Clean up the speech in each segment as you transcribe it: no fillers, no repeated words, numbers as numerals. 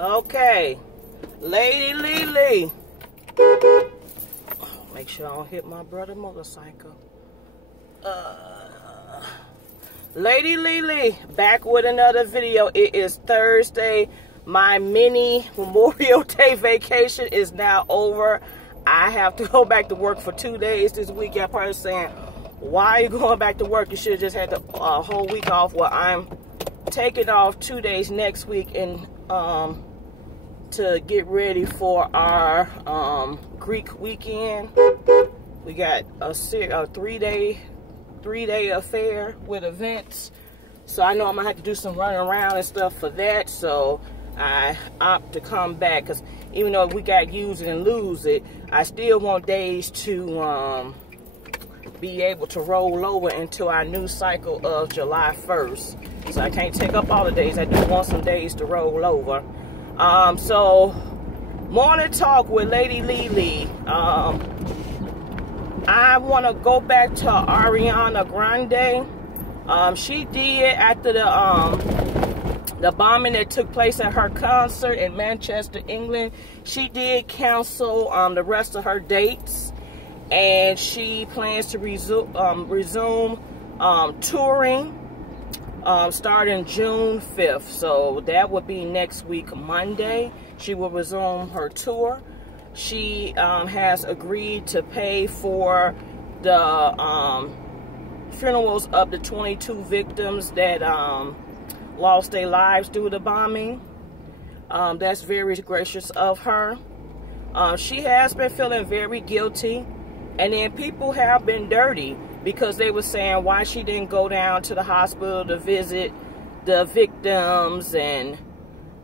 Okay, Lady Lily. Make sure I don't hit my brother's motorcycle. Lady Lily, back with another video. It is Thursday. My mini Memorial Day vacation is now over. I have to go back to work for 2 days this week. Y'all probably saying, why are you going back to work? You should have just had the whole week off. Well, I'm taking off 2 days next week and to get ready for our Greek weekend. We got a 3-day affair with events, so I know I'm gonna have to do some running around and stuff for that. So I opt to come back, because even though we got use it and lose it, I still want days to be able to roll over into our new cycle of July 1st. So I can't take up all the days. I do want some days to roll over. So morning talk with Lady Lily. I want to go back to Ariana Grande. She did, after the bombing that took place at her concert in Manchester, England, she did cancel the rest of her dates, and she plans to resume touring starting June 5th. So that would be next week, Monday. She will resume her tour. She has agreed to pay for the funerals of the 22 victims that lost their lives due to the bombing. That's very gracious of her. She has been feeling very guilty, and then people have been dirty because they were saying why she didn't go down to the hospital to visit the victims, and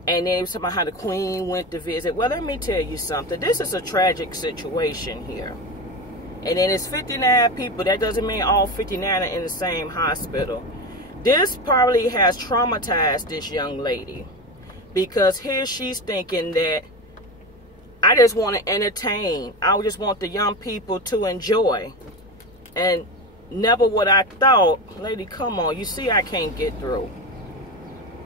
they were talking about how the Queen went to visit. Well, let me tell you something. This is a tragic situation here. And then it's 59 people. That doesn't mean all 59 are in the same hospital. This probably has traumatized this young lady, because here she's thinking that I just want to entertain. I just want the young people to enjoy. And never would I thought, lady, come on, you see I can't get through.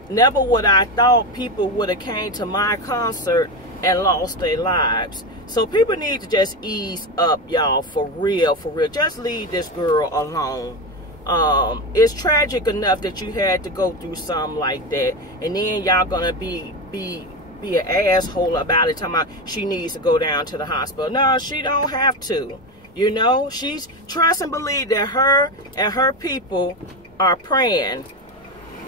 Never would I thought people would have came to my concert and lost their lives. So people need to just ease up, y'all, for real, for real. Just leave this girl alone. It's tragic enough that you had to go through something like that, and then y'all gonna be an asshole about it, talking about she needs to go down to the hospital. No, she don't have to. You know, she's trust and believe that her and her people are praying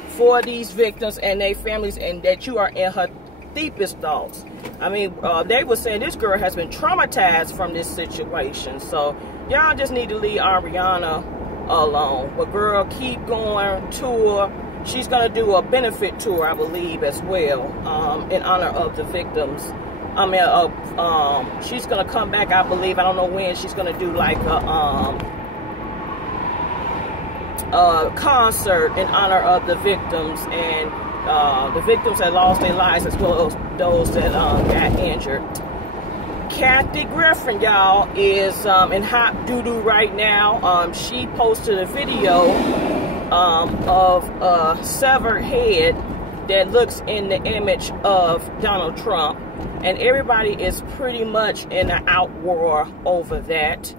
for these victims and their families, and that you are in her deepest thoughts. I mean, they were saying this girl has been traumatized from this situation. So y'all just need to leave Ariana alone. But girl, keep going, tour. She's gonna do a benefit tour, I believe, as well, in honor of the victims. I mean, she's gonna come back, I believe. I don't know when. She's gonna do like a concert in honor of the victims, and the victims that lost their lives, as well as those that got injured. Kathy Griffin, y'all, is in hot doo-doo right now. She posted a video of a severed head that looks in the image of Donald Trump, and everybody is pretty much in an outroar over that.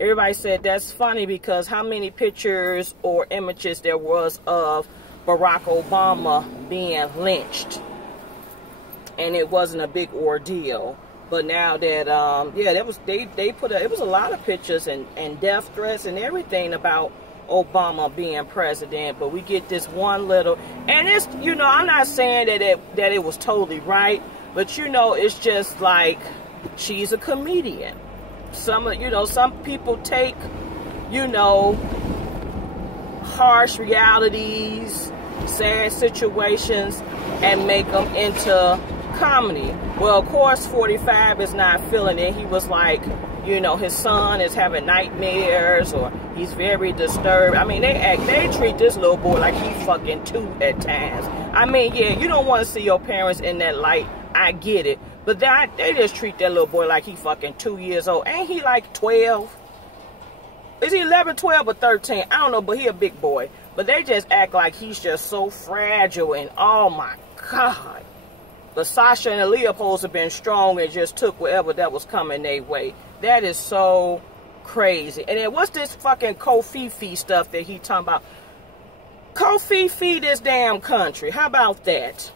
Everybody said that's funny, because how many pictures or images there was of Barack Obama being lynched, and it wasn't a big ordeal. But now that yeah, that was they put it was a lot of pictures and death threats and everything about Obama being president. But we get this one little, and it's, you know, I'm not saying that it was totally right, but you know, it's just like, she's a comedian. Some people take, you know, harsh realities, sad situations, and make them into comedy. Well, of course, 45 is not feeling it. He was like, you know, his son is having nightmares, or he's very disturbed. I mean, they treat this little boy like he's fucking 2 at times. I mean, yeah, you don't want to see your parents in that light. I get it. But they just treat that little boy like he fucking 2 years old. Ain't he like 12? Is he 11, 12, or 13? I don't know, but he a big boy. But they just act like he's just so fragile, and oh my God. But Sasha and the Leopolds have been strong and just took whatever that was coming their way. That is so crazy. And then what's this fucking Kofifi stuff that he talking about? Kofifi this damn country. How about that?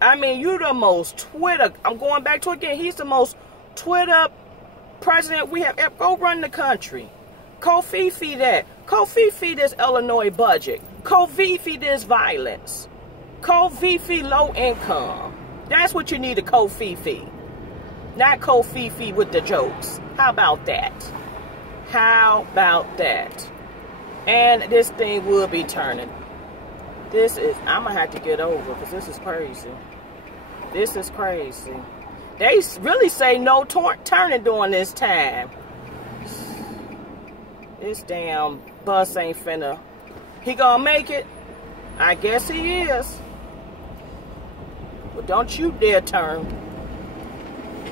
I mean, you the most Twitter. I'm going back to it again. He's the most Twitter president we have ever. Go run the country. Kofifi that. Kofifi this Illinois budget. Kofifi this violence. Kofifi low income. That's what you need a Kofifi. Not Kofifi with the jokes. How about that? How about that? And this thing will be turning. This is, I'm going to have to get over because this is crazy. This is crazy. They really say no turning during this time. This damn bus ain't finna. He gonna make it? I guess he is. But don't you dare turn.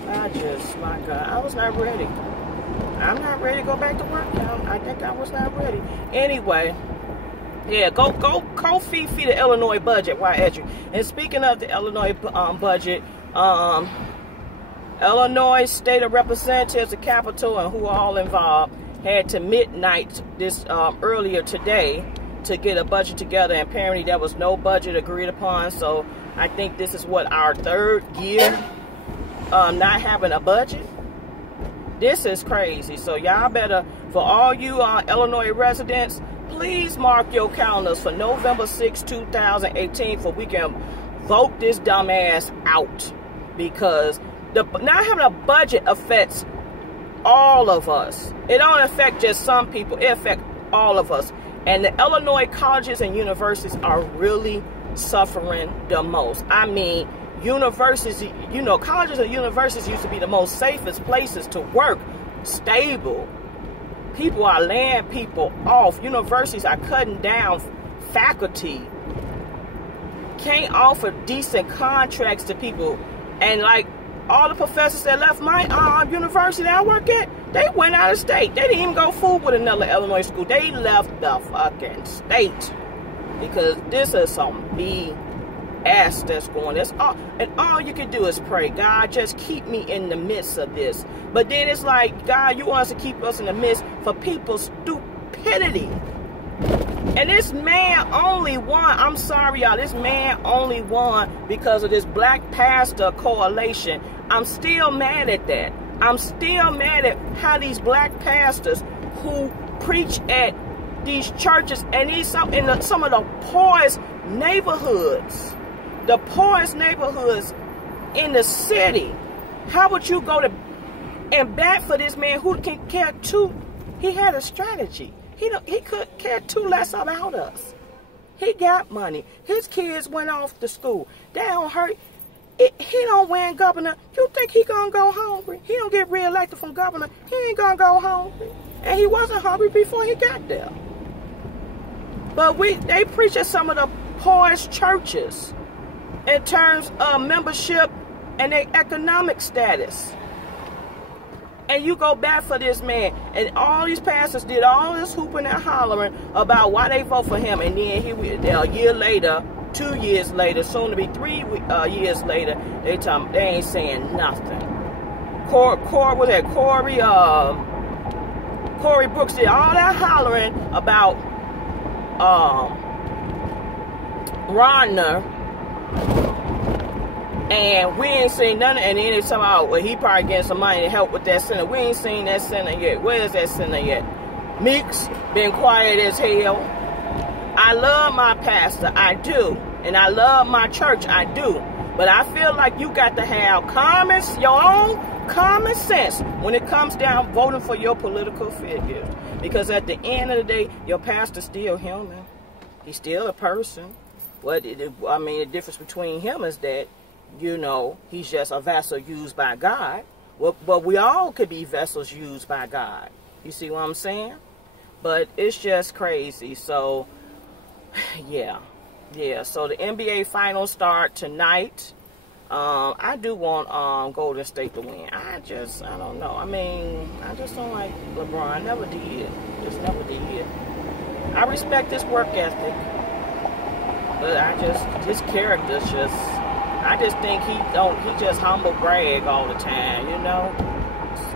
My God, I was not ready. I'm not ready to go back to work, y'all. I think I was not ready. Anyway, yeah, go Kofifi the Illinois budget. Why at you? And speaking of the Illinois budget, Illinois State of Representatives, the Capitol, and who are all involved, had to midnight this earlier today to get a budget together, and apparently there was no budget agreed upon. So I think this is what, our third year not having a budget. This is crazy. So y'all better, for all you Illinois residents, please mark your calendars for November 6, 2018 for we can vote this dumbass out, because not having a budget affects all of us. It don't affect just some people. It affects all of us. And the Illinois colleges and universities are really suffering the most. I mean, universities, you know, colleges and universities used to be the most safest places to work, stable. People are laying people off. Universities are cutting down faculty. Can't offer decent contracts to people. And like all the professors that left my university that I work at, they went out of state. They didn't even go fool with another Illinois school. They left the fucking state because this is some BS that's going. That's all, and all you can do is pray. God, just keep me in the midst of this. But then it's like, God, you want us to keep us in the midst for people's stupidity. And this man only won. I'm sorry, y'all. This man only won because of this Black Pastor Coalition. I'm still mad at that. I'm still mad at how these black pastors who preach at these churches and these some of the poorest neighborhoods, in the city. How would you go to and bat for this man who can care too? He had a strategy. He could care too less about us. He got money. His kids went off to school. They don't hurt. He don't win governor. You think he gonna go hungry? He don't get reelected from governor. He ain't gonna go hungry. And he wasn't hungry before he got there. But they preach at some of the poorest churches in terms of membership and their economic status. And you go back for this man, and all these pastors did all this hooping and hollering about why they vote for him, and then a year later, 2 years later, soon to be 3 years later, they ain't saying nothing. Cory Brooks did all that hollering about Rodner, and we ain't seen nothing. And then they talking about, well, he probably getting some money to help with that center. We ain't seen that center yet. Where is that center yet? Meeks been quiet as hell. I love my pastor, I do. And I love my church, I do. But I feel like you got to have your own common sense when it comes down voting for your political figures. Because at the end of the day, your pastor's still human. He's still a person. I mean, the difference between him is that, you know, he's just a vessel used by God. But we all could be vessels used by God. You see what I'm saying? But it's just crazy. So, yeah. So the NBA finals start tonight. I do want Golden State to win. I don't know. I mean, I just don't like LeBron. I never did. Just never did. I respect his work ethic. But his character's just, I just think he just humble brag all the time, you know?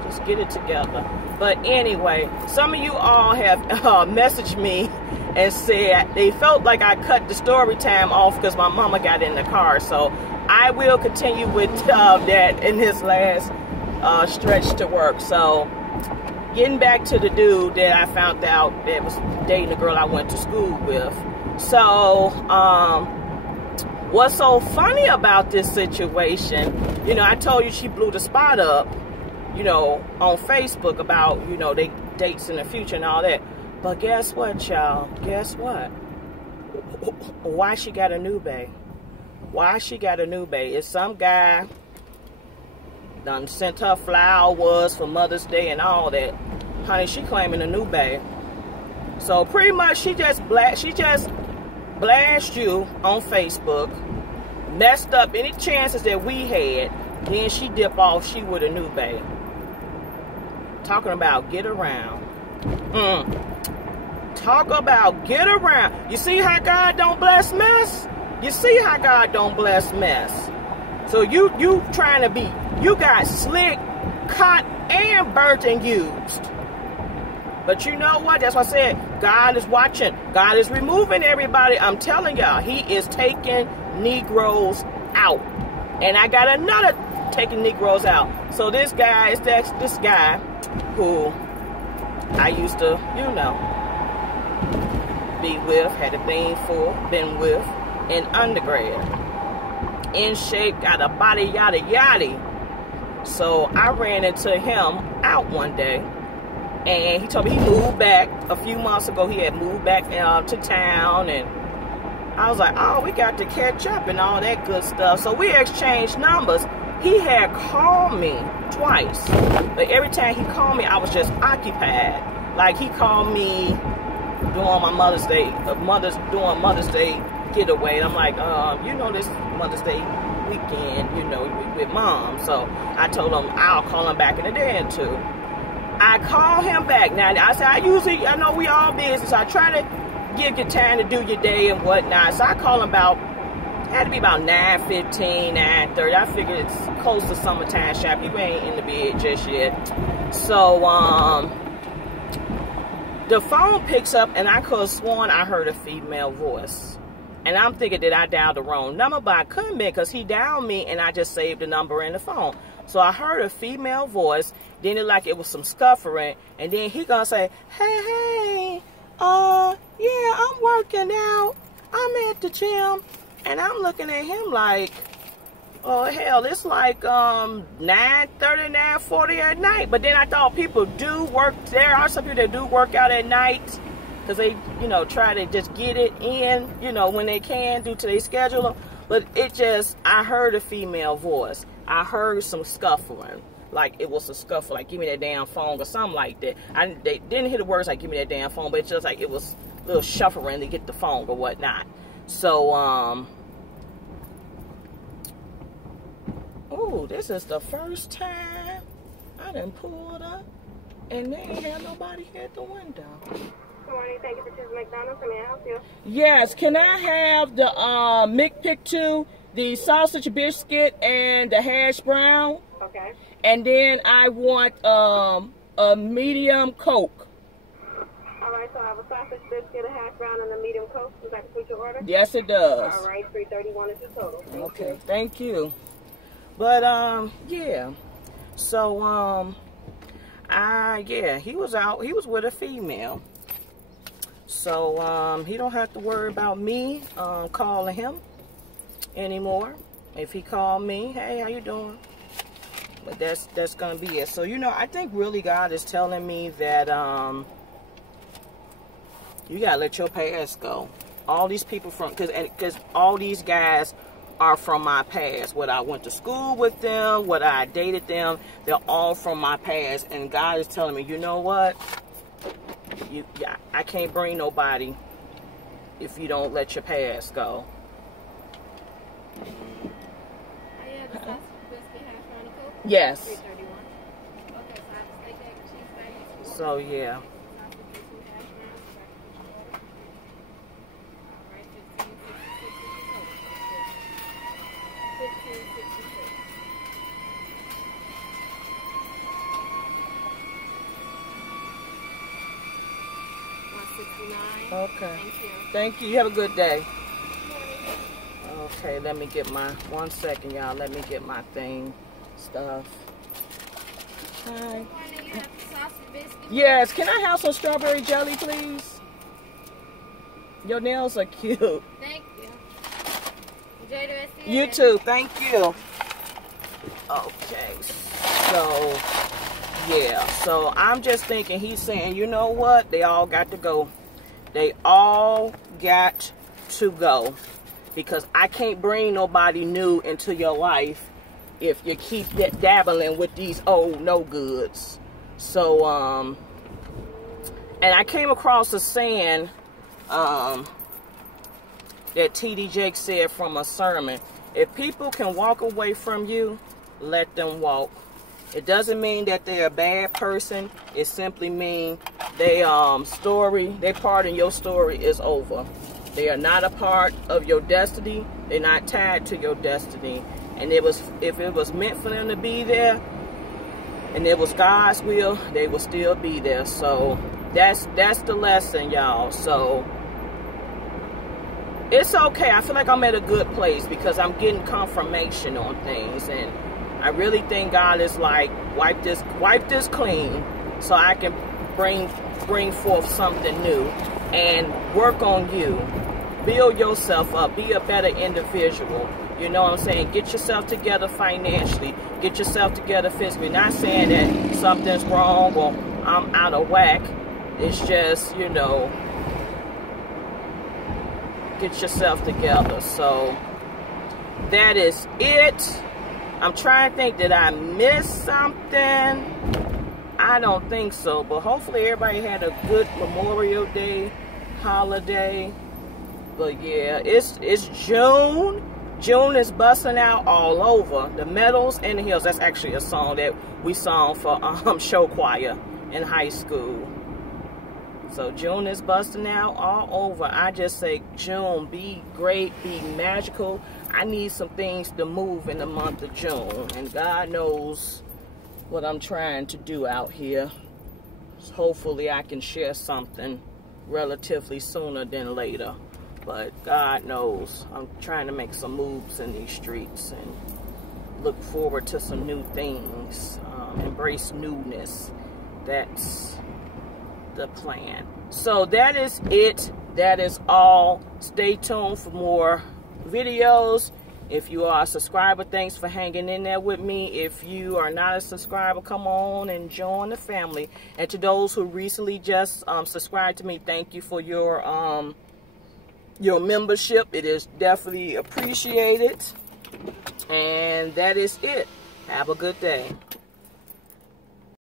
Just get it together. But anyway, some of you all have messaged me and said they felt like I cut the story time off because my mama got in the car. So I will continue with that in this last stretch to work. So getting back to the dude that I found out that was dating the girl I went to school with. So what's so funny about this situation, you know, I told you she blew the spot up, you know, on Facebook about, you know, they dates in the future and all that. But guess what, y'all? Guess what? Why she got a new bae? Why she got a new bae? It's some guy done sent her flowers for Mother's Day and all that. Honey, she claiming a new bae. So pretty much she just blast you on Facebook, messed up any chances that we had, then she dip off, she with a new bae. Talking about get around. Talk about get around. You see how God don't bless mess? You see how God don't bless mess? So you trying to be, you got slick, cut, and burnt and used. But you know what? That's what I said. God is watching. God is removing everybody. I'm telling y'all, he is taking Negroes out. And I got another taking Negroes out. So this guy is this guy who I used to, you know, be with, had a thing for, been with in undergrad. In shape, got a body, yada yada. So I ran into him out one day, and he told me he moved back a few months ago. He had moved back to town, and I was like, oh, we got to catch up and all that good stuff. So we exchanged numbers. He had called me twice, but every time he called me, I was just occupied. Like he called me doing my Mother's Day, doing Mother's Day getaway. And I'm like, you know, this Mother's Day weekend, you know, with Mom. So I told him I'll call him back in a day or two. I call him back. Now, I said, I know we all busy, so I try to give you time to do your day and whatnot. So I call him had to be about 9:15, 9:30. I figured it's close to summertime shop. You ain't in the bed just yet. So, the phone picks up, and I could have sworn I heard a female voice. And I'm thinking that I dialed the wrong number, but I couldn't be because he dialed me, and I just saved the number in the phone. So I heard a female voice, then it was some scuffering, and then he gonna say, hey, yeah, I'm working out. I'm at the gym. And I'm looking at him like, oh, hell, it's like 9:30, 9:40 at night. But then I thought people do work. There are some people that do work out at night because they, you know, try to just get it in, you know, when they can due to their schedule. But I heard a female voice. I heard some scuffling. Like it was a scuffle, like give me that damn phone or something like that. They didn't hear the words like give me that damn phone, but it's just like it was a little shuffling to get the phone or whatnot. So, oh, this is the first time I done pulled up and they ain't had nobody at the window. Good morning, thank you for choosing McDonald's. May I help you? Yes, can I have the McPick 2, the sausage biscuit, and the hash brown? Okay. And then I want a medium Coke. All right, so I have a sausage biscuit, a hash brown, and a medium Coke. Does that complete your order? Yes, it does. All right, $3.31 is the total. Okay, thank you. But yeah. So yeah, he was out. He was with a female. So he don't have to worry about me calling him anymore. If he called me, hey, how you doing? But that's gonna be it. So you know, I think really God is telling me that you gotta let your past go. All these people because all these guys are from my past. What I went to school with them, what I dated them, they're all from my past. And God is telling me, you know what? I can't bring nobody if you don't let your past go. Yes. So yeah. $169. Okay. Thank you. Thank you. You have a good day. Okay, let me get my, 1 second, y'all. Let me get my stuff. Hi. You have sausage biscuits? Yes, can I have some strawberry jelly, please? Your nails are cute. Thank you. Enjoy the rest of your You day. too, thank you. Okay, so, yeah. So, I'm just thinking, he's saying, you know what? They all got to go. They all got to go. Because I can't bring nobody new into your life if you keep dabbling with these old no goods. So, and I came across a saying that T.D. Jakes said from a sermon. If people can walk away from you, let them walk. It doesn't mean that they're a bad person. It simply means their part in your story is over. They are not a part of your destiny. They're not tied to your destiny. And if it was meant for them to be there, and it was God's will, they will still be there. So that's the lesson, y'all. So it's okay. I feel like I'm at a good place because I'm getting confirmation on things, and I really think God is like, wipe this clean, so I can bring forth something new and work on you. Build yourself up. Be a better individual. You know what I'm saying? Get yourself together financially. Get yourself together physically. Not saying that something's wrong or I'm out of whack. It's just, you know, get yourself together. So that is it. I'm trying to think, did I miss something? I don't think so. But hopefully everybody had a good Memorial Day holiday. But yeah, it's June. June is busting out all over. The Meadows and the Hills. That's actually a song that we sang for show choir in high school. So June is busting out all over. I just say, June, be great, be magical. I need some things to move in the month of June. And God knows what I'm trying to do out here. So hopefully I can share something relatively sooner than later. But God knows I'm trying to make some moves in these streets and look forward to some new things. Embrace newness. That's the plan. So that is it. That is all. Stay tuned for more videos. If you are a subscriber, thanks for hanging in there with me. If you are not a subscriber, come on and join the family. And to those who recently just subscribed to me, thank you for your membership. It is definitely appreciated. And that is it. Have a good day.